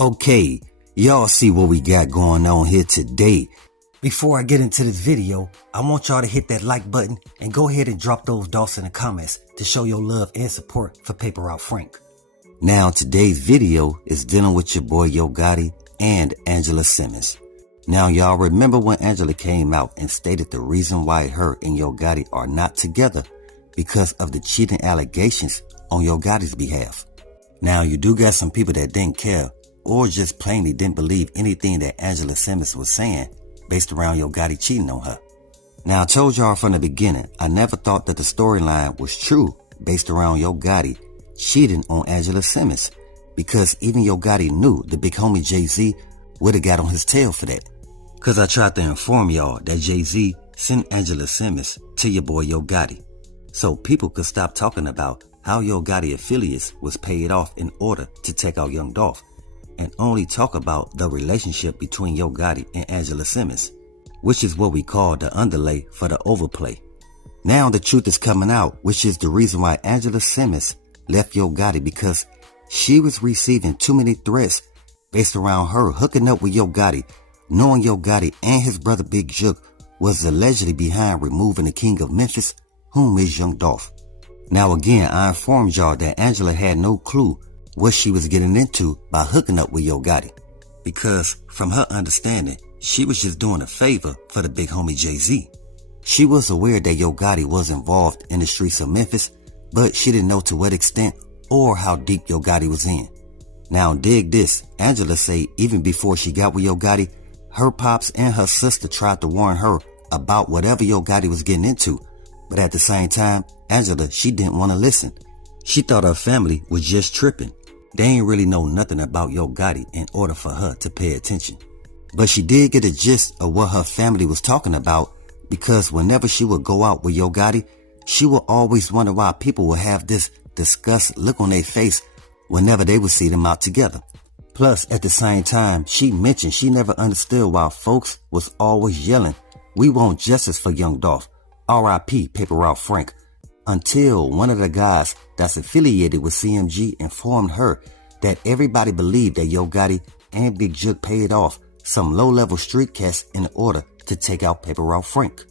Okay, y'all see what we got going on here today. Before I get into this video, I want y'all to hit that like button and go ahead and drop those dolphs in the comments to show your love and support for Paper Route Frank. Now today's video is dealing with your boy Yo Gotti and Angela Simmons. Now y'all remember when Angela came out and stated the reason why her and Yo Gotti are not together because of the cheating allegations on Yo Gotti's behalf. Now you do got some people that didn't care or just plainly didn't believe anything that Angela Simmons was saying based around Yo Gotti cheating on her. Now I told y'all from the beginning, I never thought that the storyline was true based around Yo Gotti cheating on Angela Simmons, because even Yo Gotti knew the big homie Jay-Z would have got on his tail for that. Cause I tried to inform y'all that Jay-Z sent Angela Simmons to your boy Yo Gotti, so people could stop talking about how Yo Gotti affiliates was paid off in order to take out young Dolph, and only talk about the relationship between Yo Gotti and Angela Simmons, which is what we call the underlay for the overplay. Now the truth is coming out, which is the reason why Angela Simmons left Yo Gotti, because she was receiving too many threats based around her hooking up with Yo Gotti, knowing Yo Gotti and his brother Big Jook was allegedly behind removing the king of Memphis, whom is young Dolph. Now again, I informed y'all that Angela had no clue what she was getting into by hooking up with Yo Gotti, because from her understanding, she was just doing a favor for the big homie Jay-Z. She was aware that Yo Gotti was involved in the streets of Memphis, but she didn't know to what extent or how deep Yo Gotti was in. Now dig this, Angela say even before she got with Yo Gotti, her pops and her sister tried to warn her about whatever Yo Gotti was getting into, but at the same time, Angela, she didn't want to listen. She thought her family was just tripping. They ain't really know nothing about Yo Gotti in order for her to pay attention. But she did get a gist of what her family was talking about, because whenever she would go out with Yo Gotti, she would always wonder why people would have this disgust look on their face whenever they would see them out together. Plus, at the same time, she mentioned she never understood why folks was always yelling, "We want justice for young Dolph, R.I.P. Paper Route Frank," until one of the guys that's affiliated with CMG informed her that everybody believed that Yo Gotti and Big Jook paid off some low-level street cats in order to take out Paper Route Frank.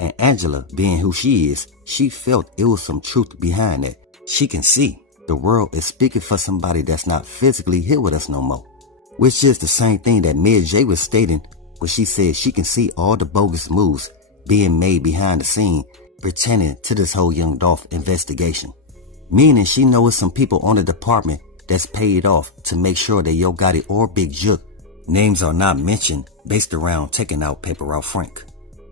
And Angela, being who she is, she felt it was some truth behind that. She can see the world is speaking for somebody that's not physically here with us no more, which is the same thing that Mary J was stating when she said she can see all the bogus moves being made behind the scene pertaining to this whole young Dolph investigation. Meaning she knows some people on the department that's paid off to make sure that Yo Gotti or Big Jook names are not mentioned based around taking out Paper Route Frank.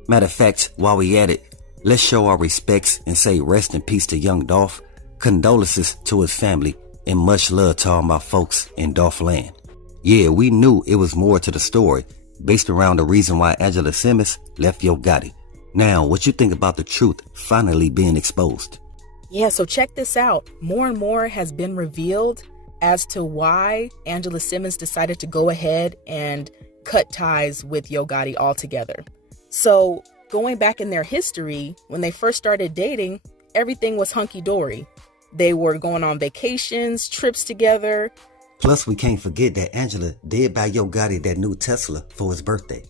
Matter of fact, while we at it, let's show our respects and say rest in peace to young Dolph, condolences to his family, and much love to all my folks in Dolph land. Yeah, we knew it was more to the story based around the reason why Angela Simmons left Yo Gotti. Now, what you think about the truth finally being exposed? Yeah, so check this out. More and more has been revealed as to why Angela Simmons decided to go ahead and cut ties with Yo Gotti altogether. So going back in their history, when they first started dating, everything was hunky-dory. They were going on vacations, trips together. Plus, we can't forget that Angela did buy Yo Gotti that new Tesla for his birthday.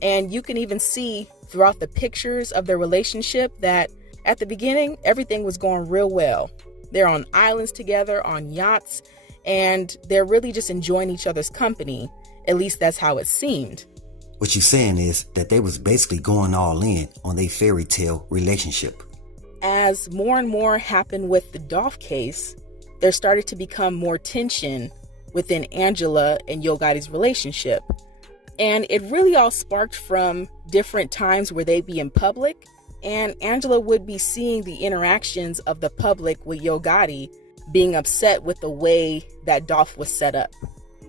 And you can even see throughout the pictures of their relationship that at the beginning, everything was going real well. They're on islands together, on yachts, and they're really just enjoying each other's company. At least that's how it seemed. What you're saying is that they was basically going all in on their fairy tale relationship. As more and more happened with the Dolph case, there started to become more tension within Angela and Yo Gotti's relationship. And it really all sparked from different times where they'd be in public, and Angela would be seeing the interactions of the public with Yo Gotti being upset with the way that Dolph was set up.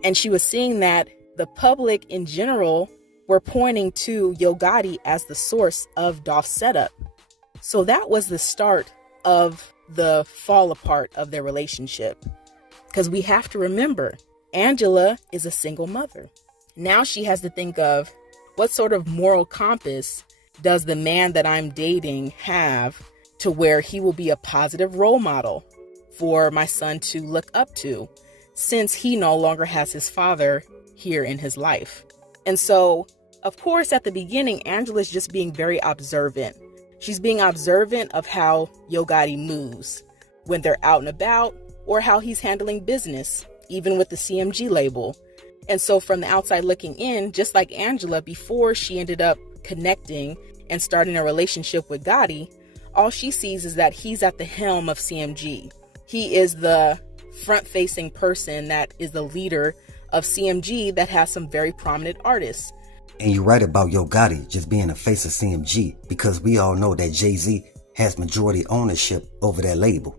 And she was seeing that the public in general were pointing to Yo Gotti as the source of Dolph's setup. So that was the start of the fall apart of their relationship. Because we have to remember, Angela is a single mother. Now she has to think of what sort of moral compass does the man that I'm dating have to where he will be a positive role model for my son to look up to since he no longer has his father here in his life. And so, of course, at the beginning, Angela's just being very observant. She's being observant of how Yo Gotti moves when they're out and about, or how he's handling business, even with the CMG label. And so from the outside looking in, just like Angela, before she ended up connecting and starting a relationship with Gotti, all she sees is that he's at the helm of CMG. He is the front-facing person that is the leader of CMG that has some very prominent artists. And you're right about Yo Gotti just being the face of CMG, because we all know that Jay-Z has majority ownership over that label.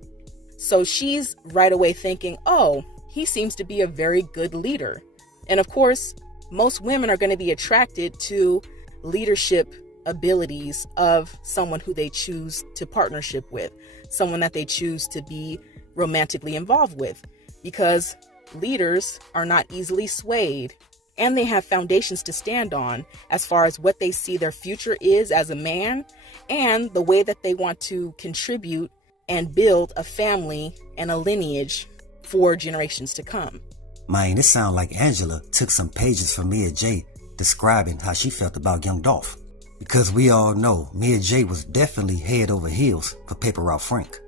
So she's right away thinking, oh, he seems to be a very good leader. And of course, most women are going to be attracted to leadership abilities of someone who they choose to partnership with, someone that they choose to be romantically involved with, because leaders are not easily swayed, and they have foundations to stand on as far as what they see their future is as a man, and the way that they want to contribute and build a family and a lineage for generations to come. Man, it sounds like Angela took some pages from Mia J describing how she felt about young Dolph. Because we all know Mia J was definitely head over heels for Paper Route Frank.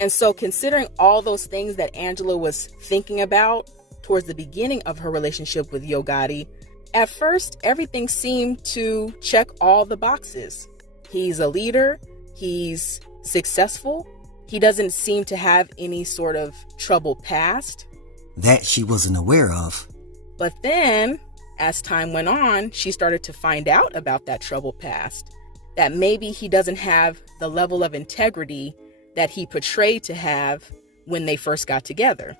And so considering all those things that Angela was thinking about towards the beginning of her relationship with Yo Gotti, at first everything seemed to check all the boxes. He's a leader, he's successful, he doesn't seem to have any sort of troubled past. That she wasn't aware of. But then, as time went on, she started to find out about that troubled past. That maybe he doesn't have the level of integrity that he portrayed to have when they first got together.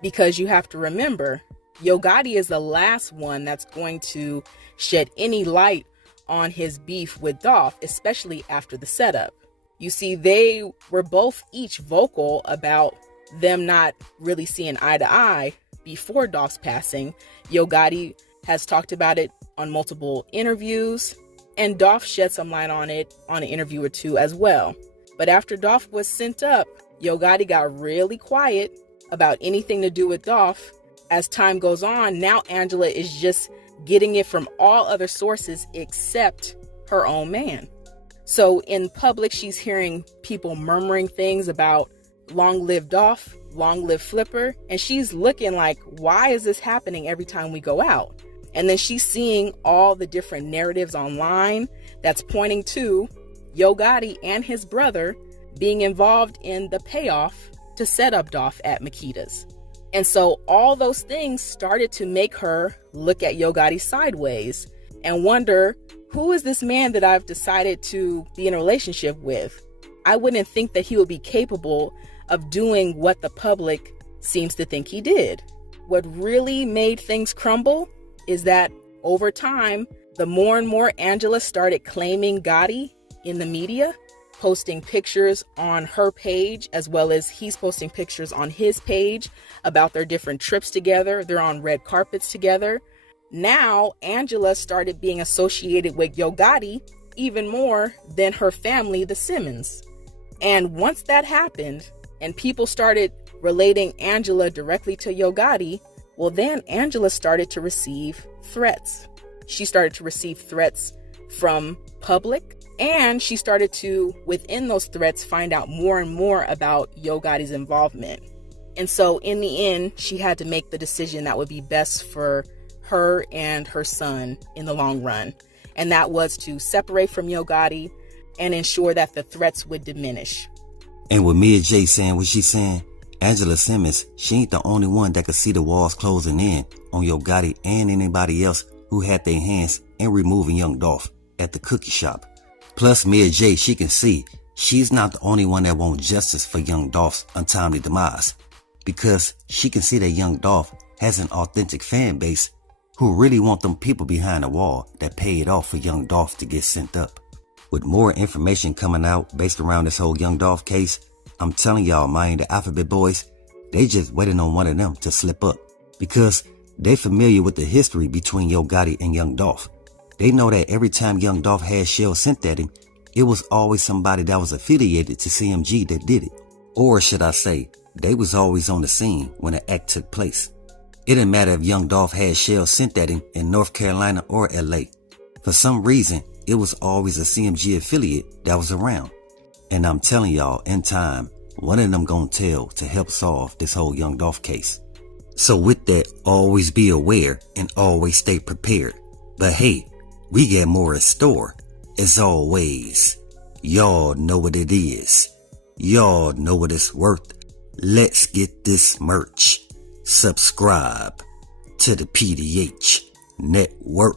Because you have to remember, Yo Gotti is the last one that's going to shed any light on his beef with Dolph, especially after the setup. You see, they were both each vocal about them not really seeing eye to eye before Dolph's passing. Yo Gotti has talked about it on multiple interviews, and Dolph shed some light on it on an interview or two as well. But after Dolph was sent up, Yo Gotti got really quiet about anything to do with Dolph. As time goes on, now Angela is just getting it from all other sources except her own man. So in public, she's hearing people murmuring things about long live Dolph, long live Flipper, and she's looking like, why is this happening every time we go out? And then she's seeing all the different narratives online that's pointing to Yo Gotti and his brother being involved in the payoff to set up Dolph at Makita's. And so all those things started to make her look at Yo Gotti sideways and wonder, who is this man that I've decided to be in a relationship with? I wouldn't think that he would be capable of doing what the public seems to think he did. What really made things crumble is that over time, the more and more Angela started claiming Gotti in the media, posting pictures on her page, as well as he's posting pictures on his page about their different trips together. They're on red carpets together. Now, Angela started being associated with Yo Gotti even more than her family, the Simmons. And once that happened, and people started relating Angela directly to Yo Gotti, well, then Angela started to receive threats. She started to receive threats from public, and she started to, within those threats, find out more and more about Yo Gotti's involvement. And so in the end, she had to make the decision that would be best for her and her son in the long run. And that was to separate from Yo Gotti and ensure that the threats would diminish. And with Mia J saying what she's saying, Angela Simmons, she ain't the only one that could see the walls closing in on Yo Gotti and anybody else who had their hands in removing young Dolph at the cookie shop. Plus Mia J, she can see she's not the only one that wants justice for young Dolph's untimely demise, because she can see that young Dolph has an authentic fan base who really want them people behind the wall that paid off for young Dolph to get sent up. With more information coming out based around this whole young Dolph case, I'm telling y'all, man, the Alphabet Boys, they just waiting on one of them to slip up, because they familiar with the history between Yo Gotti and young Dolph. They know that every time young Dolph had shells sent at him, it was always somebody that was affiliated to CMG that did it. Or should I say, they was always on the scene when the act took place. It didn't matter if young Dolph had shells sent at him in North Carolina or LA. For some reason, it was always a CMG affiliate that was around. And I'm telling y'all, in time, one of them gonna tell to help solve this whole young Dolph case. So with that, always be aware and always stay prepared. But hey, we got more in store. As always, y'all know what it is. Y'all know what it's worth. Let's get this merch. Subscribe to the PDH Network.